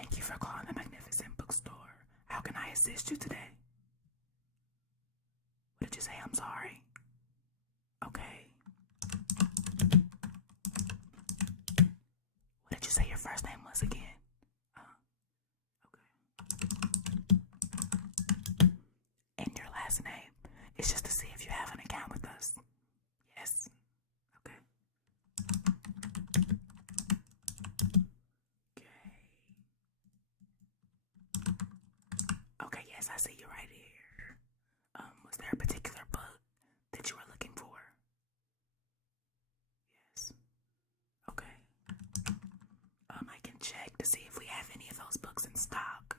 Thank you for calling the Magnificent Bookstore. How can I assist you today? What did you say? I'm sorry. Okay. What did you say your first name was again? Okay. And your last name? It's just to see if you have an account with us. Yes. Okay. Okay, yes, I see you right here. Was there a particular book that you were looking for? Yes. Okay. I can check to see if we have any of those books in stock.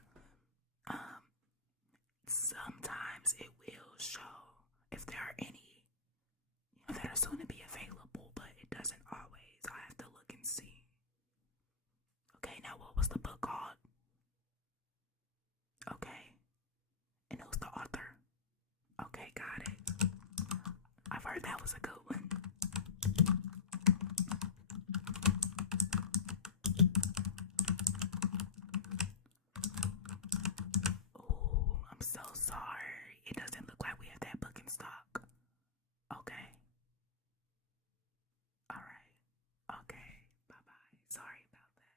Sometimes it will show if there are any, that are soon to be available, but it doesn't always. I have to look and see. Okay, now what was the book called? Okay. And who's the author? Okay, got it. I've heard that was a good one. Oh, I'm so sorry. It doesn't look like we have that book in stock. Okay. Alright. Okay. Bye-bye. Sorry about that.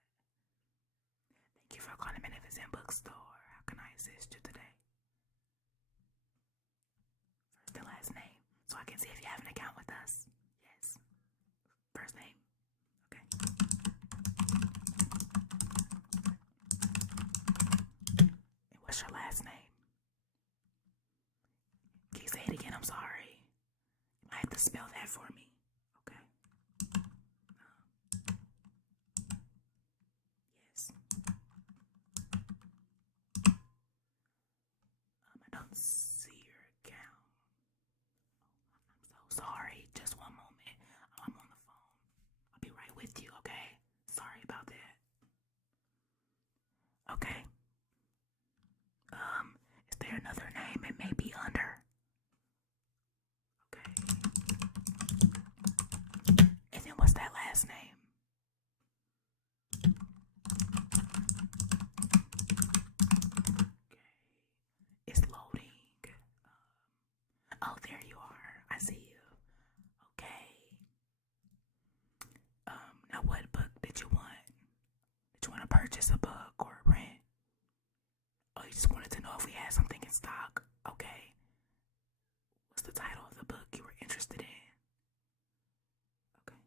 Thank you for calling Magnificent Bookstore. How can I assist you today? First and last name, so I can see if you have an account with us. Yes. First name. Okay. And what's your last name? Can you say it again? I'm sorry. You might have to spell that for me. Okay. Yes. I don't see your account. I'm so sorry. Just one moment. I'm on the phone. I'll be right with you, okay? Sorry about that. Okay. Is there another name it may be under? Okay. And then what's that last name? Okay. It's loading. Oh, there you are. I see you. Okay. Now what book did you want? Did you want to purchase a book or rent? Oh, you just wanted to know if we had something in stock? Okay. What's the title of the book you were interested in? Okay.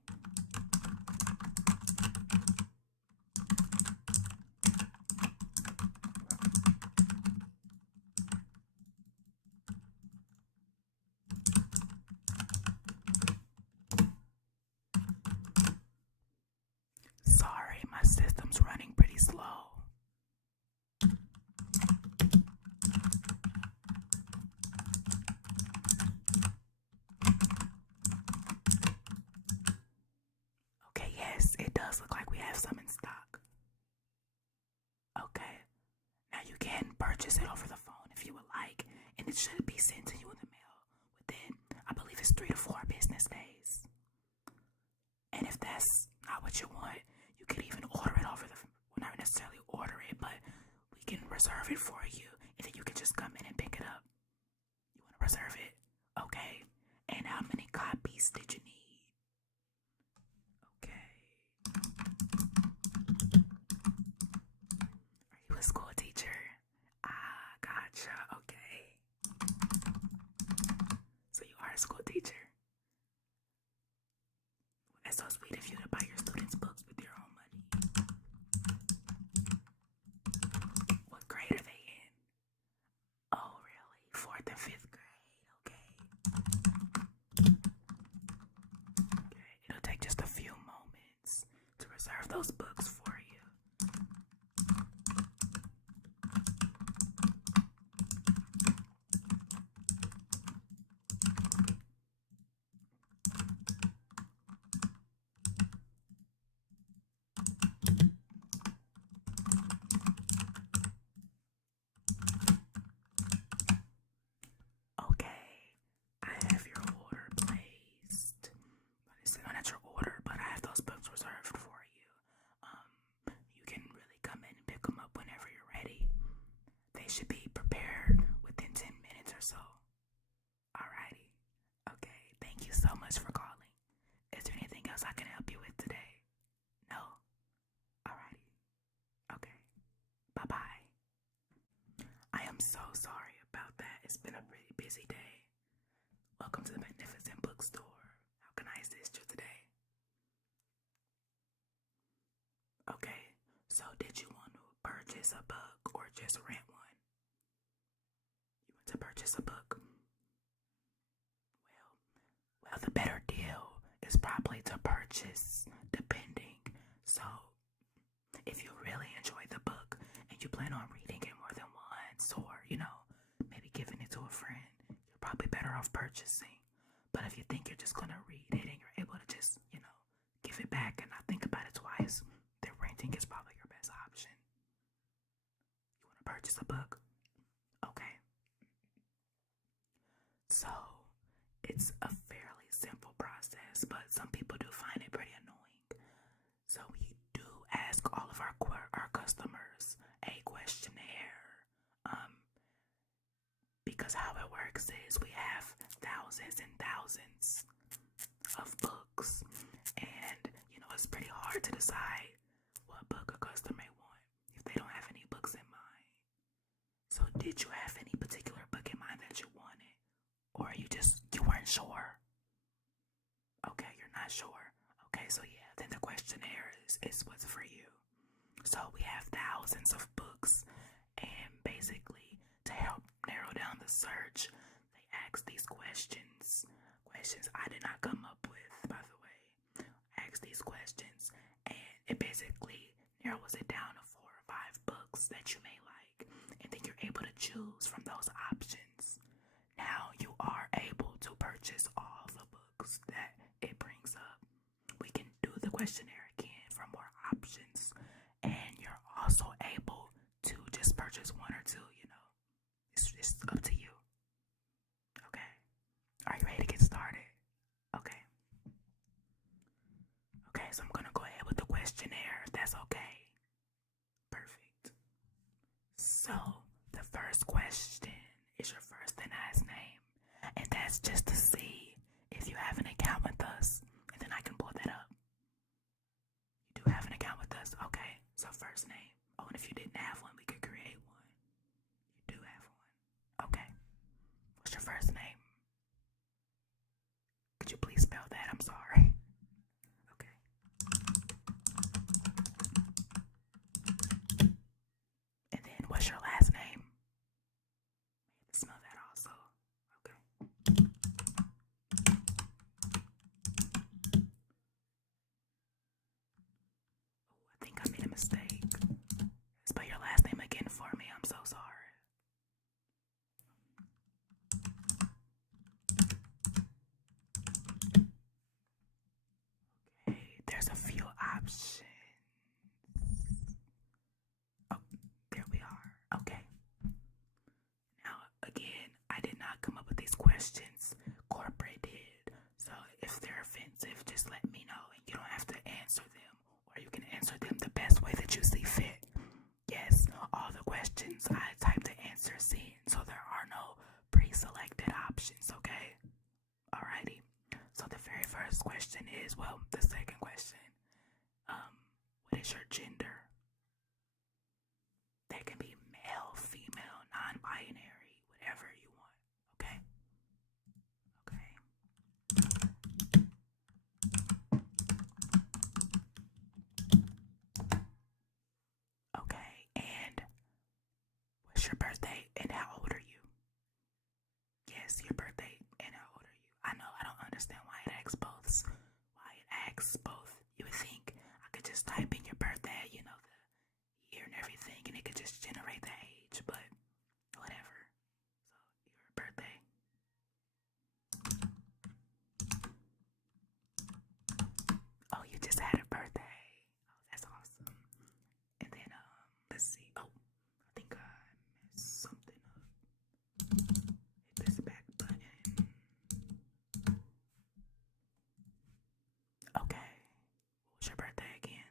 Sorry, my system's running pretty slow. Okay, yes, it does look like we have some in stock. Okay. Now you can purchase it over the phone if you would like, and it should be sent to you in the mail within, I believe it's 3 to 4 business days. And if that's not what you want, you could even order it over the phone. Well, not necessarily order it, but we can reserve it for you, and then you can just come in and pick it up. You want to reserve it? Okay. And how many copies did you need? Okay. Are you a school teacher? Ah, gotcha. Okay. So you are a school teacher. Well, that's so sweet of you to buy your students books with your own money. What grade are they in? Oh, really? 4th and 5th grade. Okay. Okay. It'll take just a few moments to reserve those books for you. Okay, I have your order placed. It's not at your order, but I have those books reserved for you. I'm so sorry about that. It's been a pretty busy day. Welcome to the Magnificent Bookstore. How can I assist you today? Okay, so did you want to purchase a book or just rent one? You want to purchase a book? Well, the better deal is probably to purchase, depending. So, if you really enjoy the book and you plan on reading it more than once, or, maybe giving it to a friend, you're probably better off purchasing. But if you think you're just going to read it and you're able to just, give it back and not think about it twice, then renting is probably your best option. You want to purchase a book? Okay. So, it's a fairly simple process, but some people do find it pretty annoying. So we do ask all of our customers a questionnaire. Because how it works is we have thousands and thousands of books, and it's pretty hard to decide what book a customer may want if they don't have any books in mind. So did you have any particular book in mind that you wanted, or you weren't sure? Okay, you're not sure. Okay, so yeah, then the questionnaire is what's for you. So we have thousands of books, and basically to help narrow down the search, they ask these questions. Questions I did not come up with, by the way. Ask these questions, and it basically narrows it down to 4 or 5 books that you may like, and then you're able to choose from those options. Now you are able to purchase all the books that it brings up. We can do the questionnaire again for more options, and you're also able to just purchase 1 or 2. It's up to you. Okay, are you ready to get started? Okay, so I'm gonna go ahead with the questionnaire, if that's okay. Perfect. So the first question is your first and last name, and that's just to see if you have an account with us, and then I can pull that up. You do have an account with us? Okay, so first name. Oh, and if you didn't have one, we could create one. You do have one. Okay, what's your first name? Could you please spell that? I'm sorry. Okay. And then what's your last name? Smell that also. Okay. I think I made a mistake. Spell your last name again for me. I'm so sorry. Okay, there's a few options. Oh, there we are. Okay. Now, again, I did not come up with these questions. Corporate did. So if they're offensive, just let me know, and you don't have to answer them, or you can answer them the best way that you see fit. Yes, all the questions I typed the answers in, so there are no pre-selected options, okay? Alrighty. So the very first question is, the second question, what is your gender? That can be male, female, non-binary, whatever you want, okay? Okay, and what's your birthday and how old are you? Yes, your birthday and how old are you? I know, I don't understand why it asks both. You would think I could just type in your birthday, the year and everything, and it could just generate the age, but whatever. So, your birthday. Oh, you just had a birthday. Oh, that's awesome. And then, let's see. Oh, I think I messed something up. Hit this back button. Okay. What was your birthday again?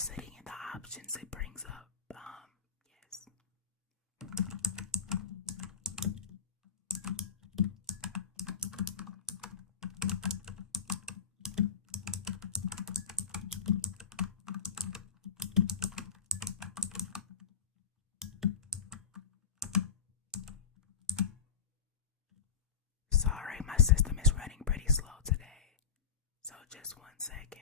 sitting in the options, it brings up, yes. Sorry, my system is running pretty slow today, so just 1 second.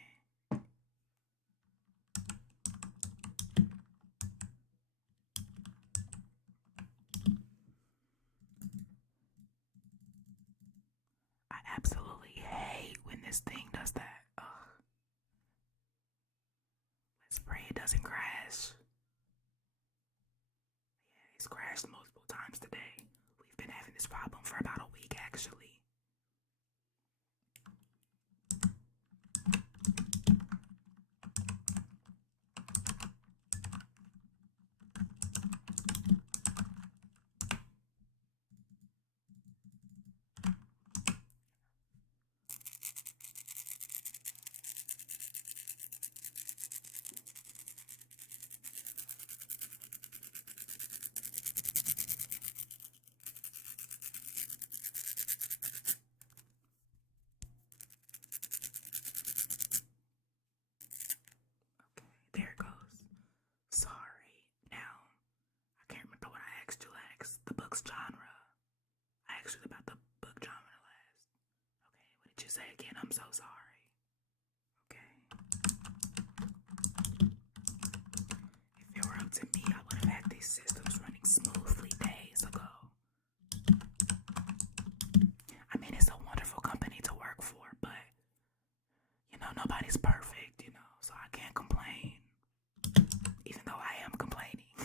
I absolutely hate when this thing does that. Ugh. Let's pray it doesn't crash. Yeah, it's crashed multiple times today. We've been having this problem for about a week, actually. There it goes. Sorry. Now, I can't remember what I asked you last. The book's genre. I asked you about the book genre last. Okay, what did you say again? I'm so sorry. Okay. If it were up to me, I would have had these systems running smoothly days ago. I mean, it's a wonderful company to work for, but, nobody's perfect, so I can't complain. Even though I am complaining.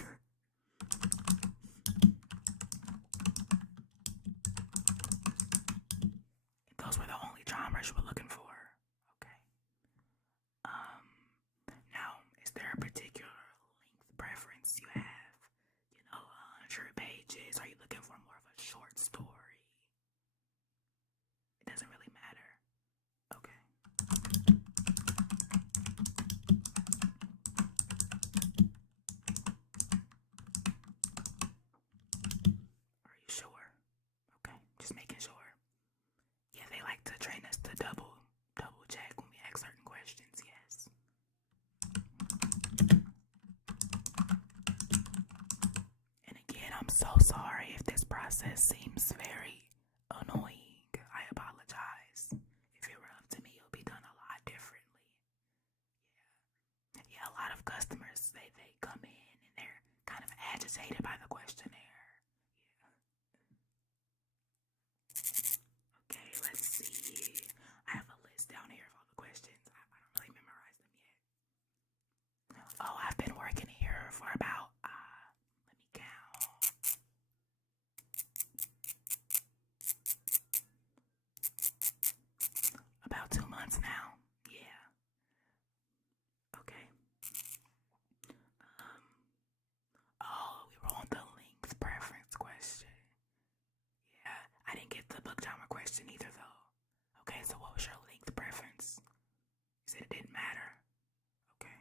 Those were the only genres you were looking for. Okay. Now, is there a particular length preference you have? 100 pages? Are you looking for more of a short story? It doesn't really matter. Okay. Are you sure? Okay, just making sure. Yeah, they like to train us to double check when we ask certain questions, yes. And again, I'm so sorry if this process seems very annoying. I apologize. If it were up to me, it would be done a lot differently. Yeah, a lot of customers, they come in and they're kind of agitated by the questionnaire. Okay, let's see. I have a list down here of all the questions. I don't really memorize them yet. Oh, I've been working here for about, let me count. About 2 months now. Yeah. Okay. Oh, we were on the length preference question. Yeah, I didn't get the book genre question either, though. Okay, so what was your length preference? You said it didn't matter. Okay.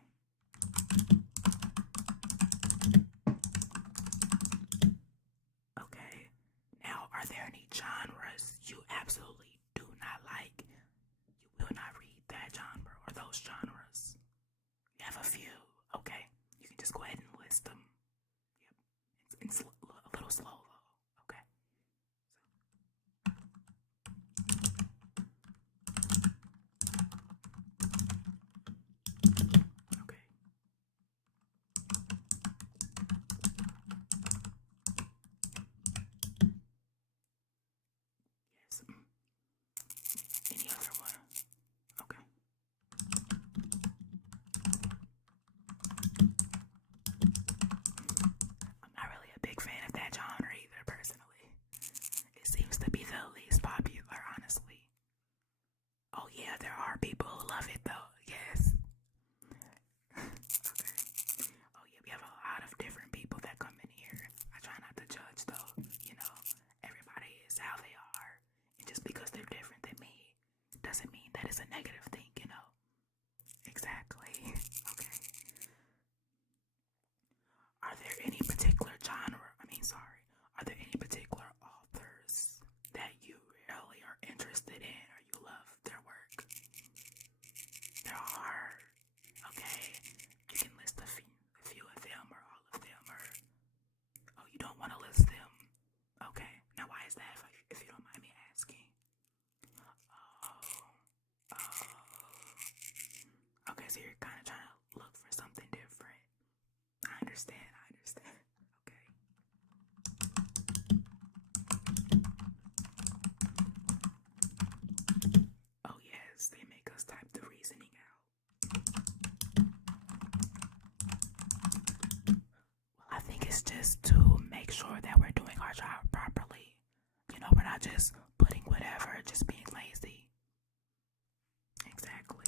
Okay. Now, are there any genres you absolutely do not like? You will not read that genre or those genres. You have a few. Okay. You can just go ahead and list them. Yep. It's a little slow, though. Okay. Okay. Yes. Any other one? Okay. I'm not really a big fan of that genre either, personally. It seems to be the least popular, honestly. Oh yeah, there are people who love it though. Yes. Okay. Oh yeah, we have a lot of different people that come in here. I try not to judge though. Everybody is how they are, and just because they're different than me doesn't mean that it's a negative thing. Exactly. Okay. is to make sure that we're doing our job properly. You know, we're not just putting whatever, just being lazy. Exactly.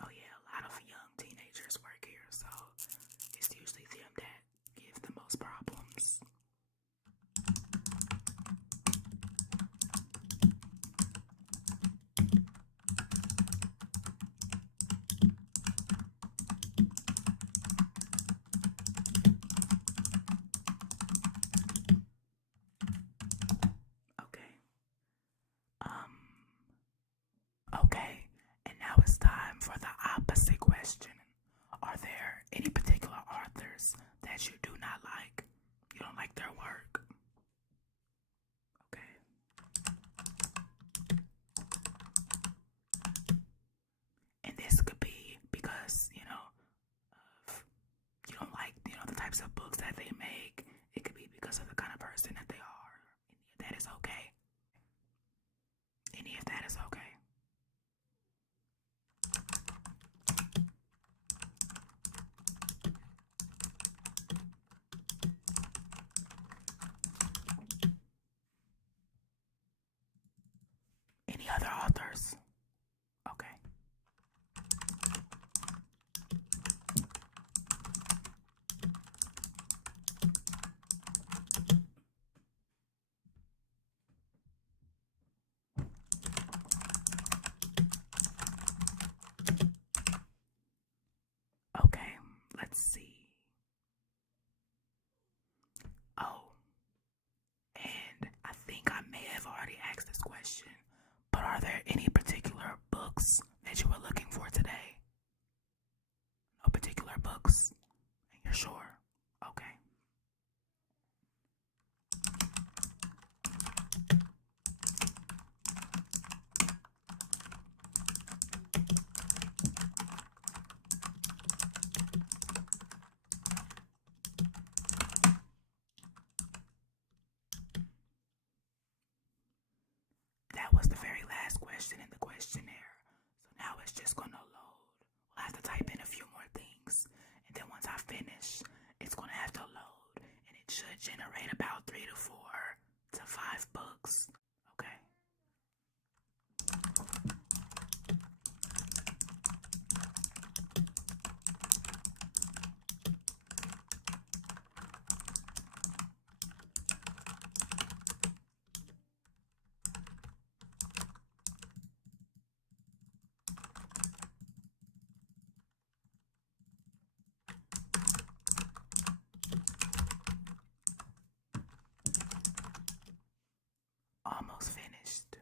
Oh yeah, a lot of young teenagers work here, so it's usually them that give the most problems. Okay. Okay, and now it's time for the opposite question. Are there any particular authors that you do not like? You don't like their work? Okay. And this could be because, of you don't like, the types of books that they make. It could be because of the kind of person that they are. Any of that is okay. Any of that is okay. Any other authors? Okay. Okay, let's see. Oh, and I think I may have already asked this question, but are there any particular books that you were looking for today? No particular books? And you're sure? Okay. That was the very last question in the questionnaire. So now it's just going to load. We'll have to type in a few more things. And then once I finish, it's going to have to load. And it should generate about 3 to 4 to 5 books. Okay. Almost finished.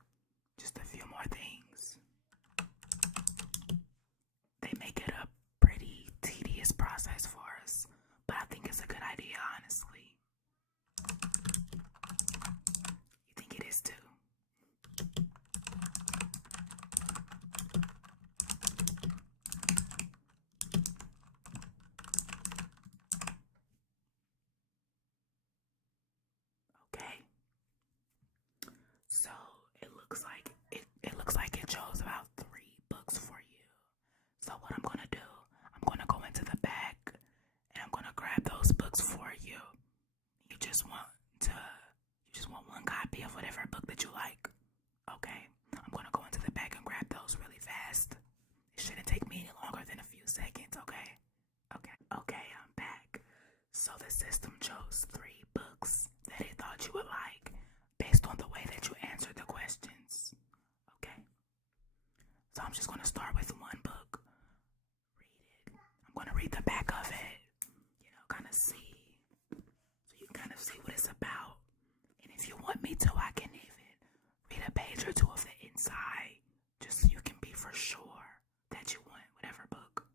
Just a few more things. They make it a pretty tedious process for us, but I think it's a good idea, honestly. You think it is too? Okay. So it looks like it chose about 3 books for you. So what I'm gonna do, I'm gonna go into the back and I'm gonna grab those books for you. You just want one copy of whatever book that you like. Okay. I'm gonna go into the back and grab those really fast. It shouldn't take me any longer than a few seconds, okay? Okay, I'm back. So the system chose 3 books that it thought you would like based on the way that you answered the questions. Okay. So I'm just gonna start with one book. Read it. I'm gonna read the back of it. Kind of see. So you kind of see what it's about. And if you want me to, I can even read a page or 2 of the inside, just so you can be for sure that you want whatever book.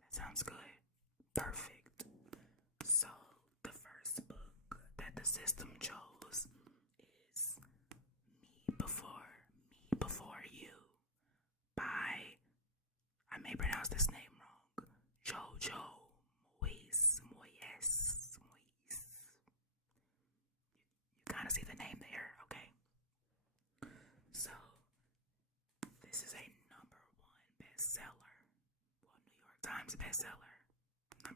That sounds good. Perfect. So the first book that the system chose is Me Before You by, I may pronounce this name wrong, Jojo Moyes. You kind of see the name there, okay? So this is a #1 bestseller. Well, New York Times bestseller. #1.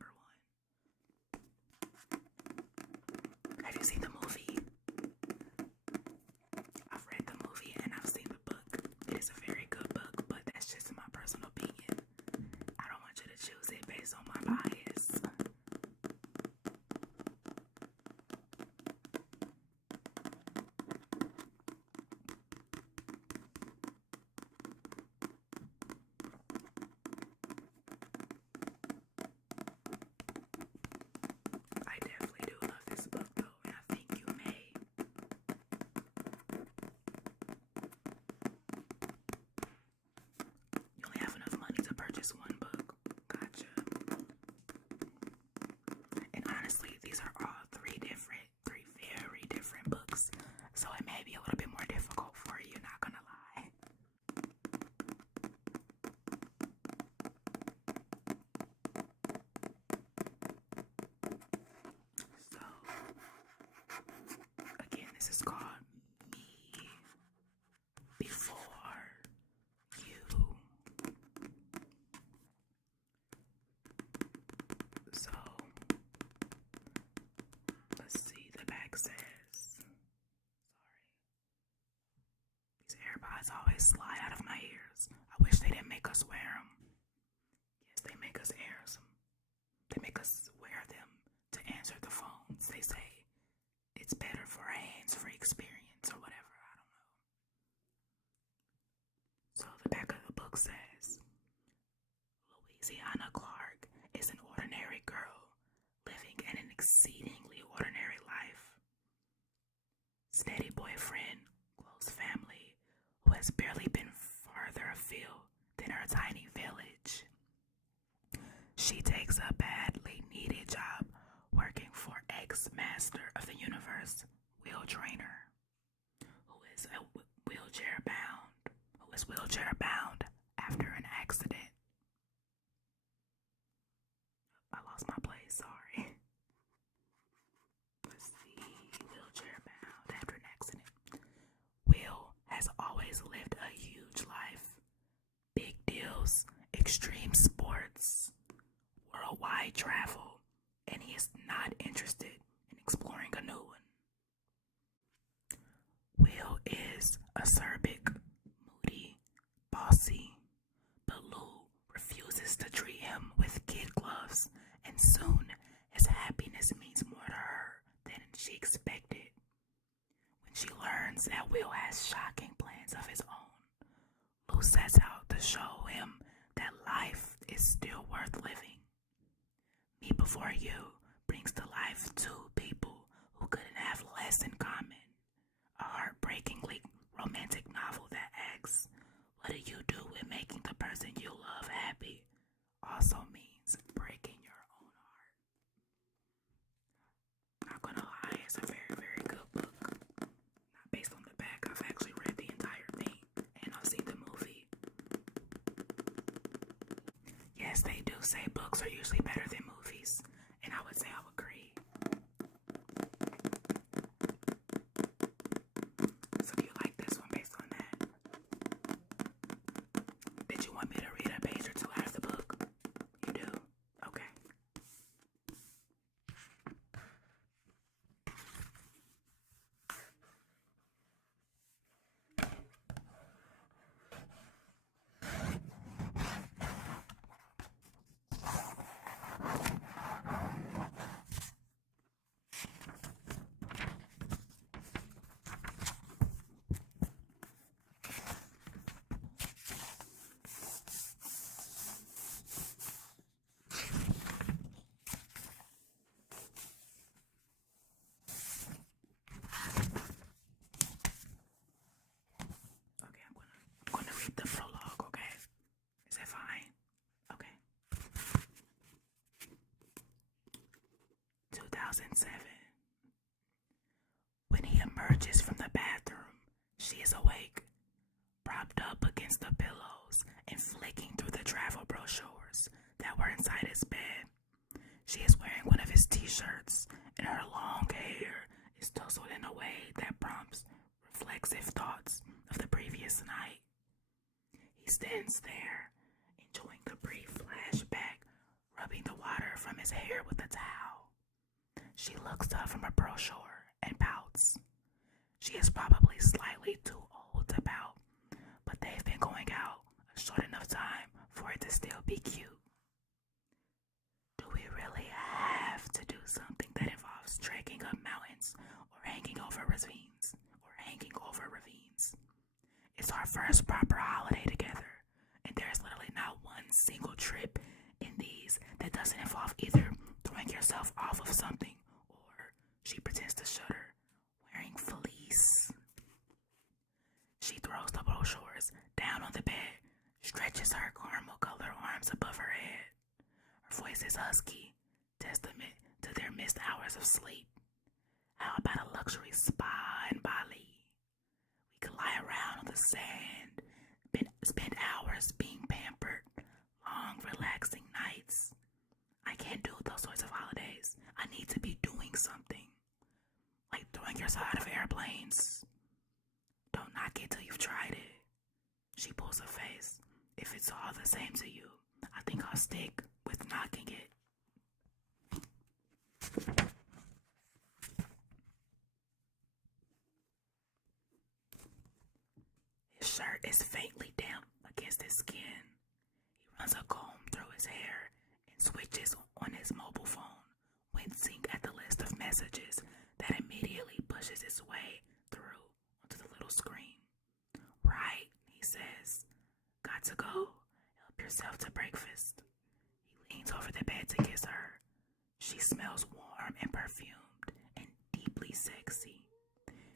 just one book. Gotcha. And honestly, these are all three very different books. So it may be a little bit more difficult for you, not gonna lie. So, again, this is called Me Before You. So, let's see, the back says, these AirPods always slide out of my ears. I wish they didn't make us wear them. Yes, they make us they make us wear them to answer the phones. They say it's better for a hands-free experience or whatever. I don't know. So the back of the book says, Louisiana Clark is an ordinary girl living an exceedingly ordinary life. Steady boyfriend, close family, who has barely been farther afield than her tiny village. She takes a badly needed job working for ex-master of the universe, Will Drainer, who is wheelchair bound after an accident. I lost my place, sorry. Let's see, wheelchair bound after an accident. Will has always lived a huge life. Big deals, extreme sports, worldwide travel, and he is not interested in exploring a new one. Will is acerbic, moody, bossy, but Lou refuses to treat him with kid gloves, and soon his happiness means more to her than she expected. When she learns that Will has shocking plans of his own, Lou sets out to show him that life is still worth living. Me Before You brings to life two people who couldn't have less in common. A heartbreakingly romantic novel that asks, what do you do with making the person you love happy? Also means breaking your own heart. Not gonna lie, it's a very, very good book. Not based on the back, I've actually read the entire thing, and I've seen the movie. Yes, they do say books are usually better than movies, and I would say I would agree. So do you like this one based on that? Did you want me to read a page or two out of the book? You do? Okay. I'm gonna read the prologue, okay? Is that fine? Okay. 2007. When he emerges from the bathroom, she is awake, propped up against the pillows and flicking through the travel brochures that were inside his bed. She is wearing one of his t-shirts, and her long hair is tousled in a way that prompts reflexive thoughts of the previous night. He stands there, enjoying the brief flashback, rubbing the water from his hair with a towel. She looks up from a brochure and pouts. She is probably slightly too old to pout, but they've been going out a short enough time for it to still be cute. Do we really have to do something that involves trekking up mountains or hanging over ravines? It's our first proper holiday together, and there's literally not one single trip in these that doesn't involve either throwing yourself off of something or, she pretends to shudder, wearing fleece. She throws the brochures down on the bed, stretches her caramel colored arms above dusky, testament to their missed hours of sleep. How about a luxury spa in Bali? We could lie around on the sand, spend hours being pampered, long, relaxing nights. I can't do those sorts of holidays. I need to be doing something, like throwing yourself out of airplanes. Don't knock it till you've tried it. She pulls her face. If it's all the same to you, I think I'll stick with knocking it. His shirt is faintly damp against his skin. He runs a comb through his hair and switches on his mobile phone, wincing at the list of messages that immediately pushes its way through onto the little screen. Right, he says. Got to go. Help yourself to breakfast. He leans over the bed to kiss her. She smells warm and perfumed and deeply sexy.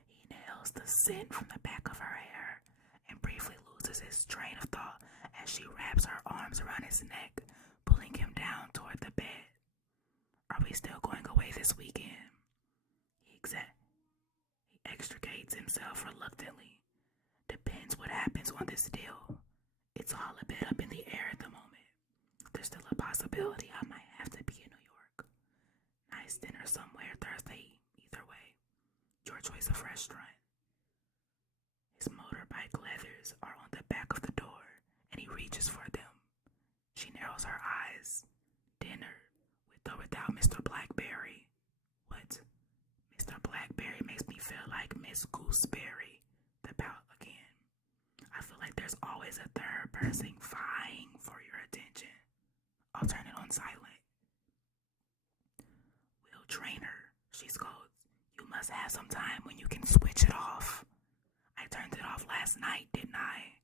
He inhales the scent from the back of her hair and briefly loses his train of thought as she wraps her arms around his neck, pulling him down toward the bed. Are we still going away this weekend? He extricates himself reluctantly. Depends what happens on this deal. It's all a bit up in the air at the moment. There's still a possibility I might have to be in New York. Nice dinner somewhere Thursday, either way. Your choice of restaurant. His motorbike leathers are on the back of the door, and he reaches for them. She narrows her eyes. Dinner, with or without Mr. Blackberry. What? Mr. Blackberry makes me feel like Miss Gooseberry. The pout again. I feel like there's always a third person vying for your attention. I'll turn it on silent. We'll train her, she scolds. You must have some time when you can switch it off. I turned it off last night, didn't I?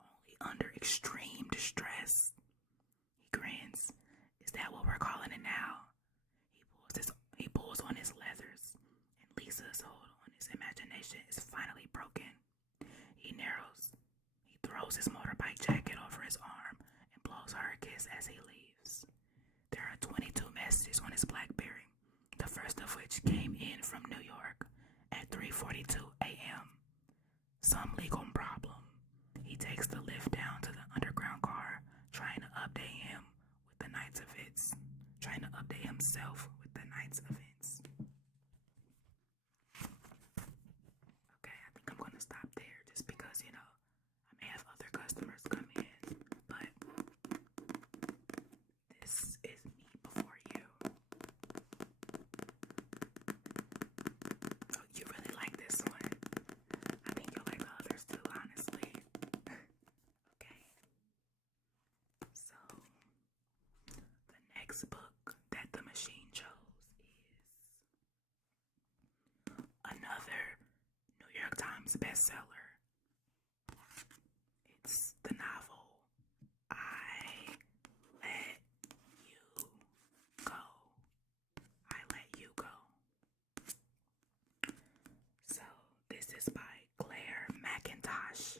Only under extreme distress. He grins. Is that what we're calling it now? He pulls on his leathers, and Lisa's hold on his imagination is finally broken. He narrows. He throws his motorbike jacket over his arm and blows her a kiss as he leaves. There are 22 messages on his BlackBerry, the first of which came in from New York at 3:42 a.m. Some legal problem. He takes the lift down to the underground car, trying to update himself with the night's events. Okay, I think I'm going to stop there just because, I may have other customers come in, but this is me before you. Oh, you really like this one. I think you'll like the others too, honestly. Okay. So, the next book that the machine chose is another New York Times bestseller. It's the novel I Let You Go. I Let You Go. So this is by Claire McIntosh.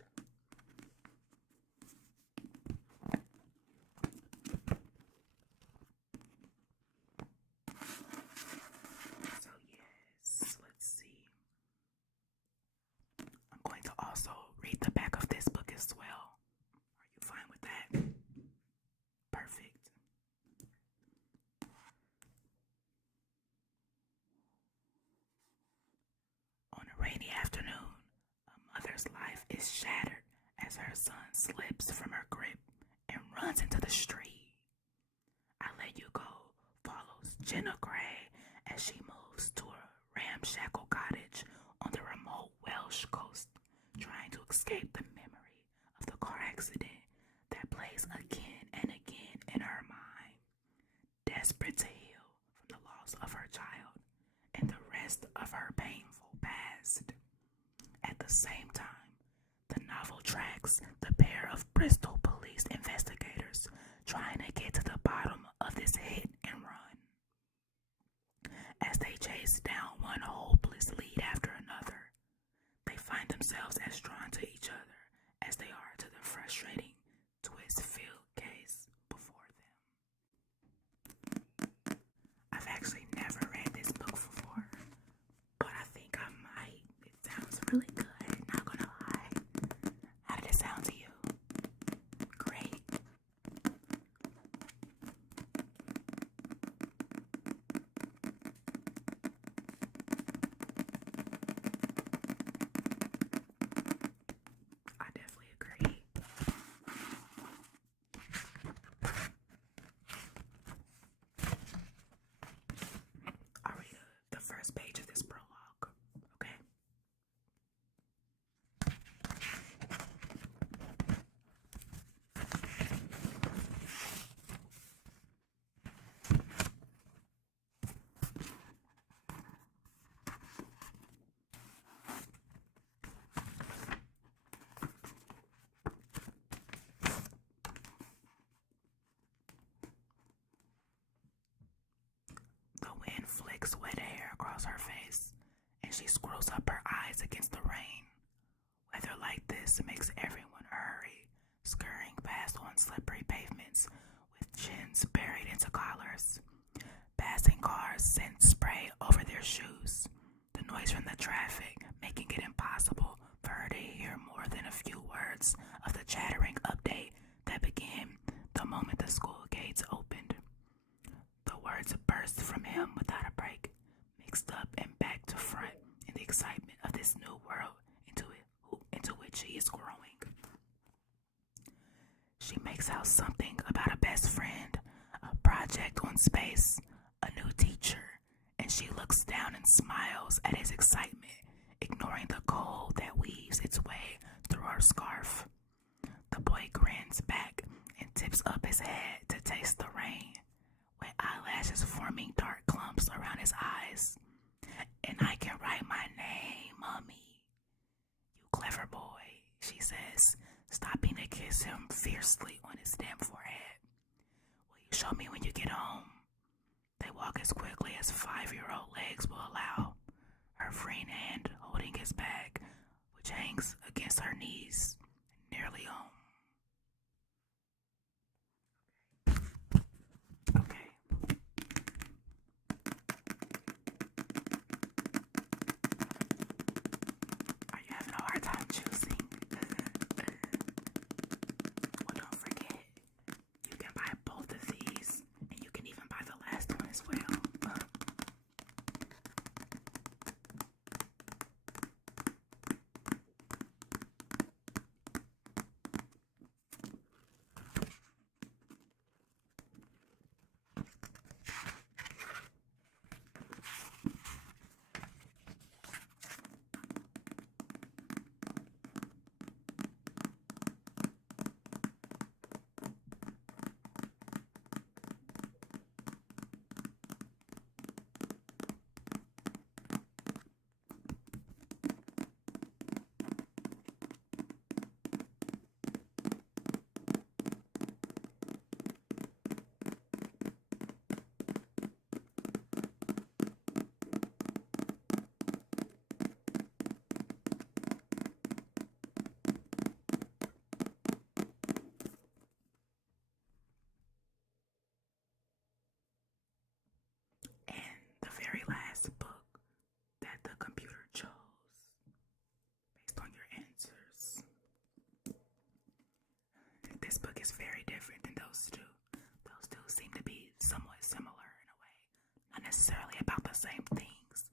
So yes, let's see. I'm going to also read the back of this book as well. Are you fine with that? Perfect. On a rainy afternoon, a mother's life is shattered as her son slips from her grip and runs into the street. I Let You Go follows Jenna Gray as she moves to a ramshackle cottage on the remote Welsh coast, trying to escape the memory of the car accident that plays again and again in her mind. Desperate to heal from the loss of her child and the rest of her painful past. At the same time, the novel tracks the pair of Bristol police investigators trying to get to the bottom of this hit and run. As they chase down one hopeless lead after another, they find themselves as drawn to each other as they are to the frustrating twist-filled case before them. really good, not gonna lie. How did it sound to you? Great. I definitely agree. I'll read the first page of this prologue, okay? The wind flicks wet hair across her face, and she screws up her eyes against the rain. Weather like this makes everyone hurry, scurrying past on slippery pavements with chins buried into collars. Passing cars send spray over their shoes, the noise from the traffic making it impossible for her to hear more than a few words of the chattering update that began the moment the school gates opened. The words burst from him without a break, mixed up and back to front in the excitement of this new world into which he is growing. She makes out something about a best friend, a project on space, a new teacher, and she looks down and smiles at his excitement, ignoring the cold that weaves its way through her scarf. The boy grins back and tips up his head to taste the rain, with eyelashes forming dark clumps around his eyes. And I can write my name, Mommy. You clever boy, she says, stopping to kiss him fiercely on his damp forehead. Will you show me when you get home? They walk as quickly as 5-year-old legs will allow, her freeing hand holding his bag, which hangs against her knees, nearly home. Okay. Are you having a hard time choosing? Well, don't forget, you can buy both of these, and you can even buy the last one as well. The very last book that the computer chose based on your answers. This book is very different than those two. Those two seem to be somewhat similar in a way. Not necessarily about the same things,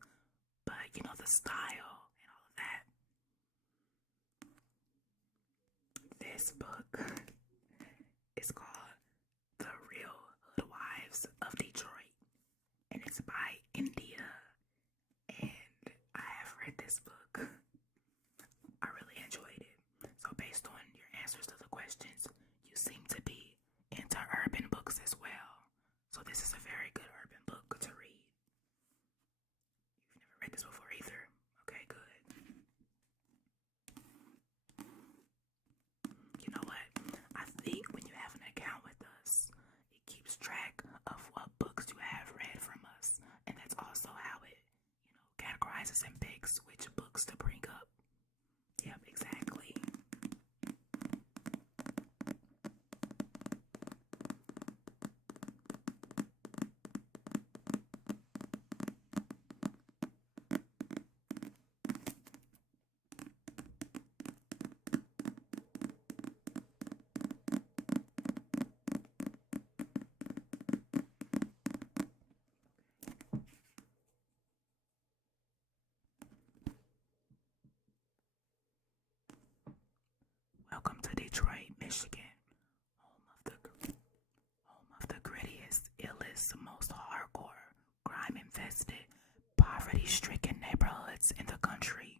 but you know, the style and all of that. This book is called The Real Housewives of Detroit, and it's by India. And I have read this book. I really enjoyed it. So based on your answers to the questions, you seem to be into urban books as well. So this is a very good urban book to read. You've never read this before either. Okay, good. You know what? I think when you have an account with us, it keeps track of what books you have read from us. And that's also how it, categorizes and picks which books to bring up. Yep, exactly. crime-infested, poverty-stricken neighborhoods in the country.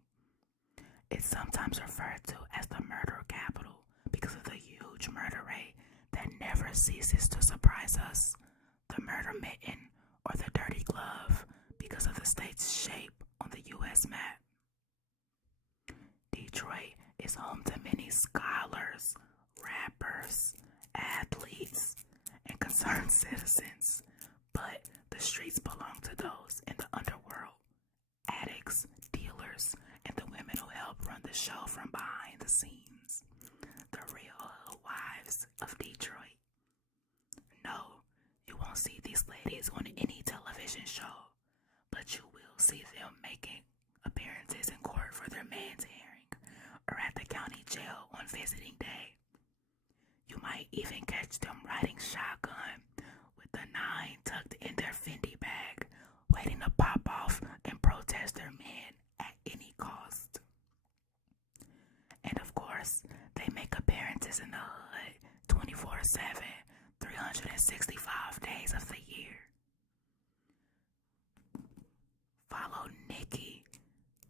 It's sometimes referred to as the murder capital because of the huge murder rate that never ceases to surprise us, the murder mitten or the dirty glove because of the state's shape on the U.S. map. Detroit is home to many scholars, rappers, athletes, and concerned citizens, but the streets belong to those in the underworld, addicts, dealers, and the women who help run the show from behind the scenes, the real wives of Detroit. No, you won't see these ladies on any television show, but you will see them making appearances in court for their man's hearing or at the county jail on visiting day. You might even catch them riding shotgun with the 9 tucked in their Fendi bag, waiting to pop off and protest their men at any cost. And of course, they make appearances in the hood 24/7, 365 days of the year. Follow Nikki,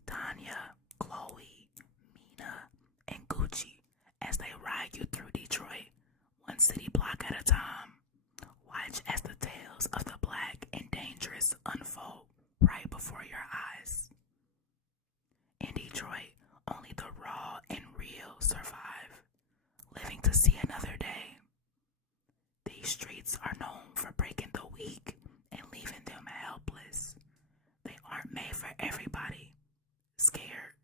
Tanya, Chloe, Mina, and Gucci as they ride you through Detroit, one city block at a time. Watch as the tales of the black and dangerous unfold right before your eyes. In Detroit, only the raw and real survive, living to see another day. These streets are known for breaking the weak and leaving them helpless. They aren't made for everybody. Scared,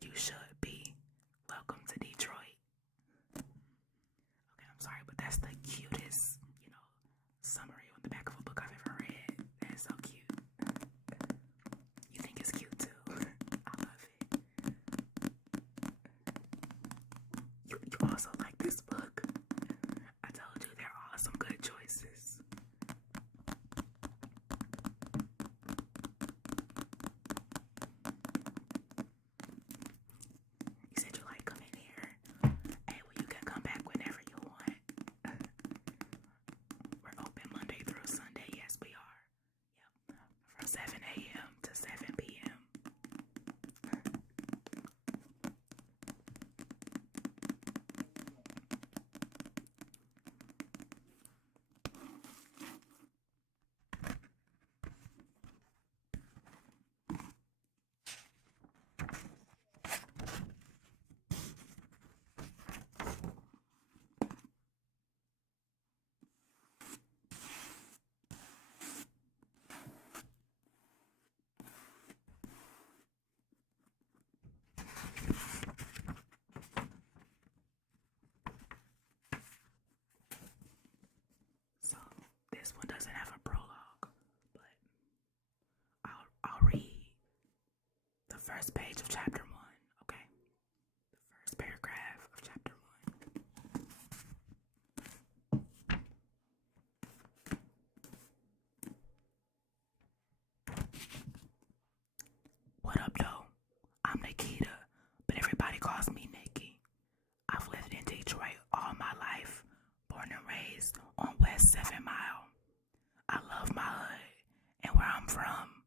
you should be. Welcome to Detroit. Okay, I'm sorry, but that's the cutest, summary on the back of a book I've ever read. That is so cute. You think it's cute too? I love it. You also like this book? I told you there are some good choices. You said you like coming here. Hey, well, you can come back whenever you want. We're open Monday through Sunday. Yes, we are. Yep. From 7 a.m. to 7 p.m. So this one doesn't have a prologue, but I'll read the first page of chapter 1, okay? The first paragraph of chapter 1. What up, though? I'm Nikita, but everybody calls me Nikki. I've lived in Detroit all my life, born and raised on West 7 Mile. I love my hood and where I'm from,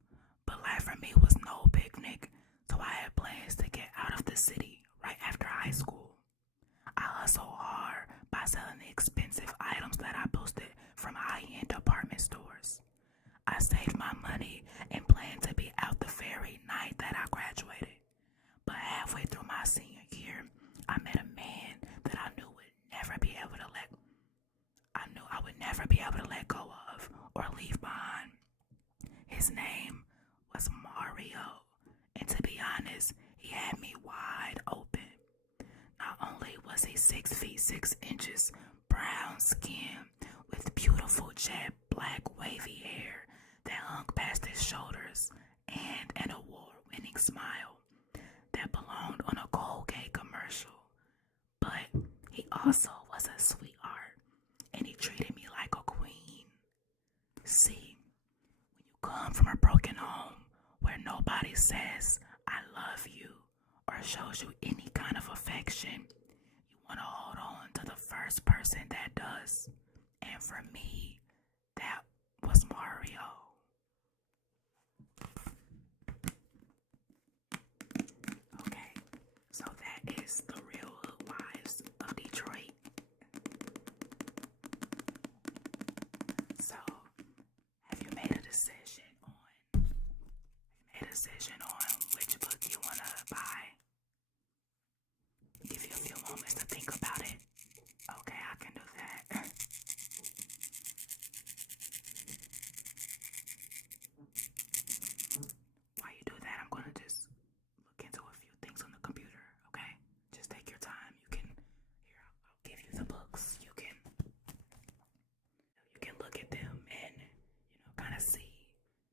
but life for me was no picnic, so I had plans to get out of the city right after high school. I hustled hard by selling the expensive items that I boosted from high-end department stores. I saved my money and planned to be out the very night that I graduated. But halfway through my senior year, I met a man that I knew I would never be able to let go of or leave behind. His name was Mario, and to be honest, he had me wide open. Not only was he 6 feet 6 inches, brown skin, with beautiful jet black wavy hair that hung past his shoulders, and an award-winning smile that belonged on a Colgate commercial, but he also was a sweetheart, and he treated me like a queen. See, when you come from a broken home where nobody says I love you or shows you any kind of affection, you want to hold on to the first person that does. And for me, that was Mario. decision on which book you want to buy? Give you a few moments to think about it. Okay, I can do that. While you do that, I'm going to just look into a few things on the computer, okay? Just take your time. You can, here, I'll give you the books. You can look at them and, kind of see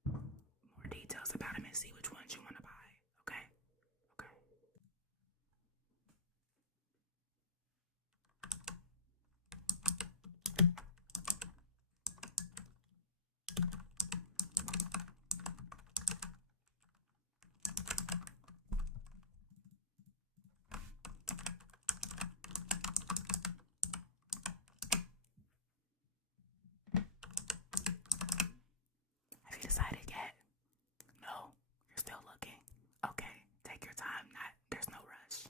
more details about them and see which ones you want to buy, okay? Okay. Have you decided yet? No? You're still looking? Okay, take your time. There's no rush.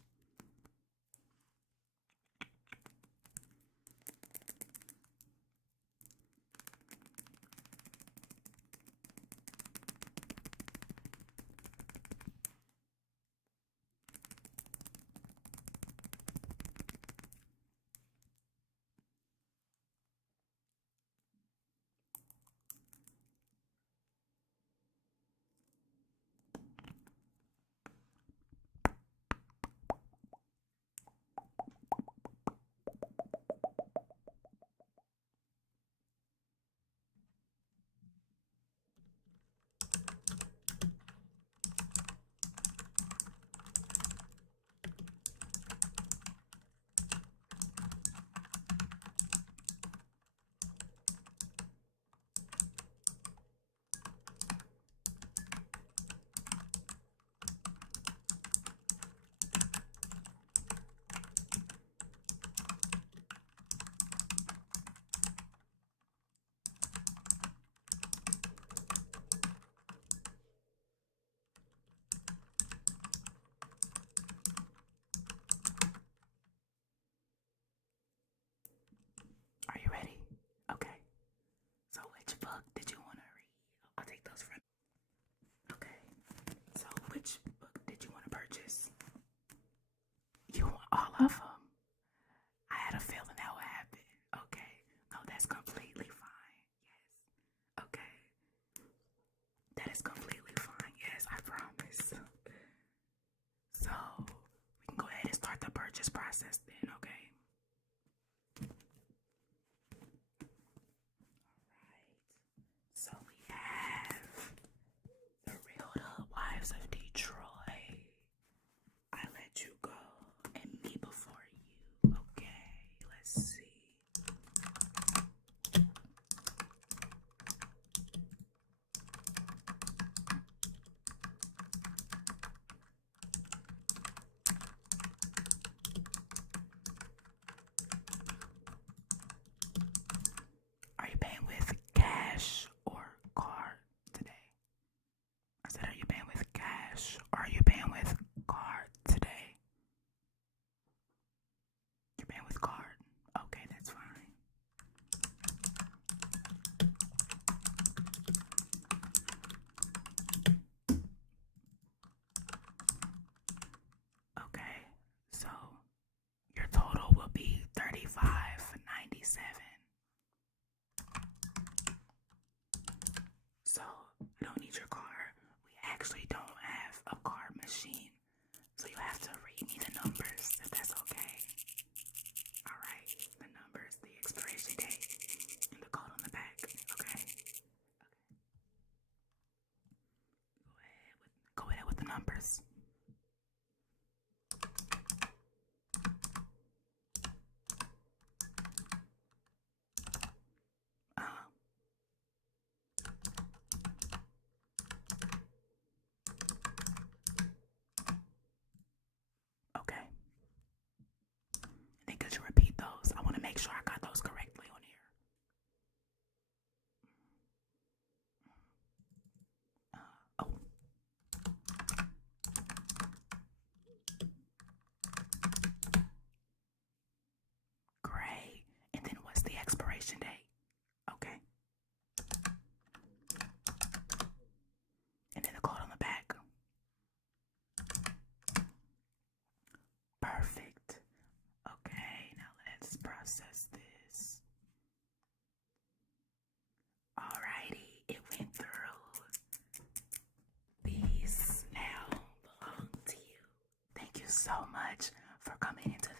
Are you ready? Okay. So which book did you want to read? I'll take those from. Okay. So which book did you want to purchase? You want all of them? I had a feeling that would happen. Okay. No, that's completely fine. Yes. Okay. That is completely fine. Yes, I promise. So we can go ahead and start the purchase process then, okay? So we have The Real Housewives of Detroit. I Let You Go and Me Before You. Okay, let's see. Are you paying with cash or card today? I said, are you paying with cash or are you paying with card today? You're paying with card. Okay, that's fine. Okay, so your total will be $35.97. So I don't need your card. We actually don't have a card machine, so you have to read me the numbers if that's okay. All right, the numbers, the expiration date, and the code on the back. Okay. Go ahead with the numbers. Okay. so much for coming into